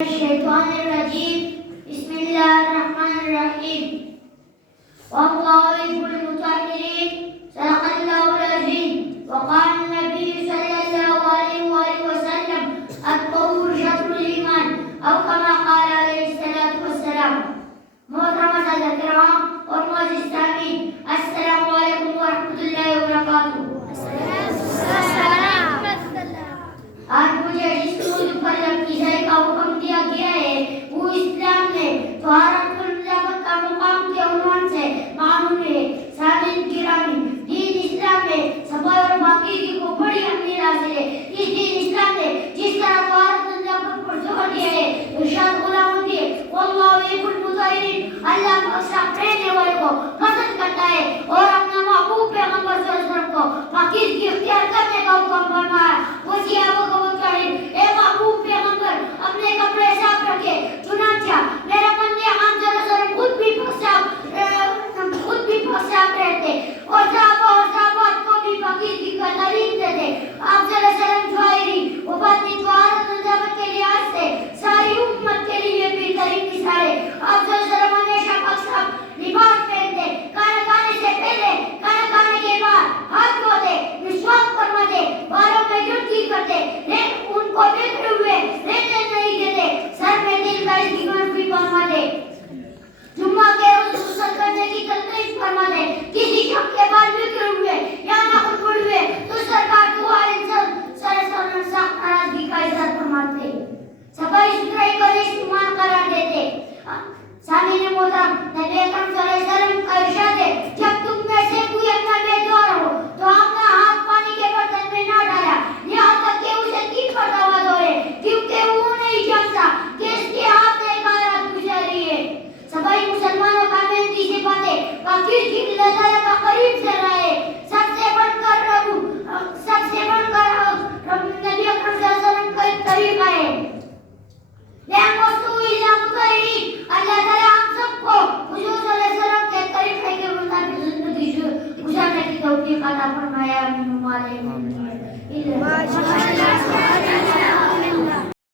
الشيطان الرجيم بسم الله الرحمن الرحيم والطائف المطهرين صدق الله العظيم وقال النبي صلى الله عليه وآله وسلم الطهور شطر الإيمان أو كما قال عليه الصلاة والسلام. محترم حضرات کرام اور معزز سامعین، السلام علیکم ورحمۃ اللہ وبرکاتہ. آج مجھے جس موضوع پر عقیدہ کا حکم دیا گیا ہے وہ اسلام میں طہارت النجابت کا مقام کے عنوان سے معلوم ہے. سامعین گرامی، دین اسلام میں صفائی اور پاکیزگی کو بڑی اہمیت حاصل ہے. اس دین اسلام نے جس طرح طہارت النجابت پر زور دیا ہے، ارشاد غلام ہوتی ہے واللہ یحب المطہرین، اللہ صاف رہنے والے کو پسند کرتا ہے اور اپنا محبوب پیغمبر صلی اللہ علیہ وسلم کو پاکیزگی اختیار کرنے کا حکم فرمایا. اے محبوب پیغمبر، اپنے کپڑے صاف رکھے. چنانچہ میرا بندے حمزہ رسول اللہ خود بھی صاف رہتے اور صحابہ اور صحابات کو بھی پاکیزگی کا تعلیم دیتے. آپ صلی اللہ علیہ وسلم ظاہری و باطنی طہارت نجابت کے لحاظ سے ساری امت کے لیے بہترین مثال ہے. آپ صلی اللہ علیہ وسلم ہمیشہ پاک صاف لباس پہنتے، کھانا کھانے سے پہلے، کھانا کھانے کے بعد ہاتھ دھوتے، مسواک فرماتے، بالوں میں جھڑکی کرتے، ان کو بکھرے ہوئے رہنے نہیں دیتے، سر میں تیل کا استعمال بھی فرماتے، جمعہ کے روز غسل کرنے کی تلقین فرماتے. کسی شخص کے بال بکھرے ہوئے یا ناخن بڑے ہوئے تو سرکار کو سخت ناراضگی کا اظہار فرماتے، صفائی ستھرائی کا استعمال قرار دیتے. سامعین محترم، نبی اکرم صلی اللہ علیہ وسلم کا ارشاد ہے جب تم میں سے کوئی اپنا بیدوار ہو تو اپنا ہاتھ پانی کے برتن میں نہ ڈالا یہاں تک کہ اسے 3 مرتبہ دھوئے، کیونکہ وہ نہیں جانتا کہ اس کے ہاتھ میں کیا رات گزاری ہے. صفائی مسلمانوں کا محنتی صفت ہے. پاکیزگی اللہ تعالیٰ کا قریب سے رہے. سب سے بڑھ کر نبی اکرم صلی اللہ علیہ وسلم کا ایک طریقہ ہے. اللہ تعالیٰ ہم سب کو حضور صلی اللہ علیہ وسلم کے طریقے کے مطابق زندگی گزارنے کی توفیق عطا فرمائے. آمین.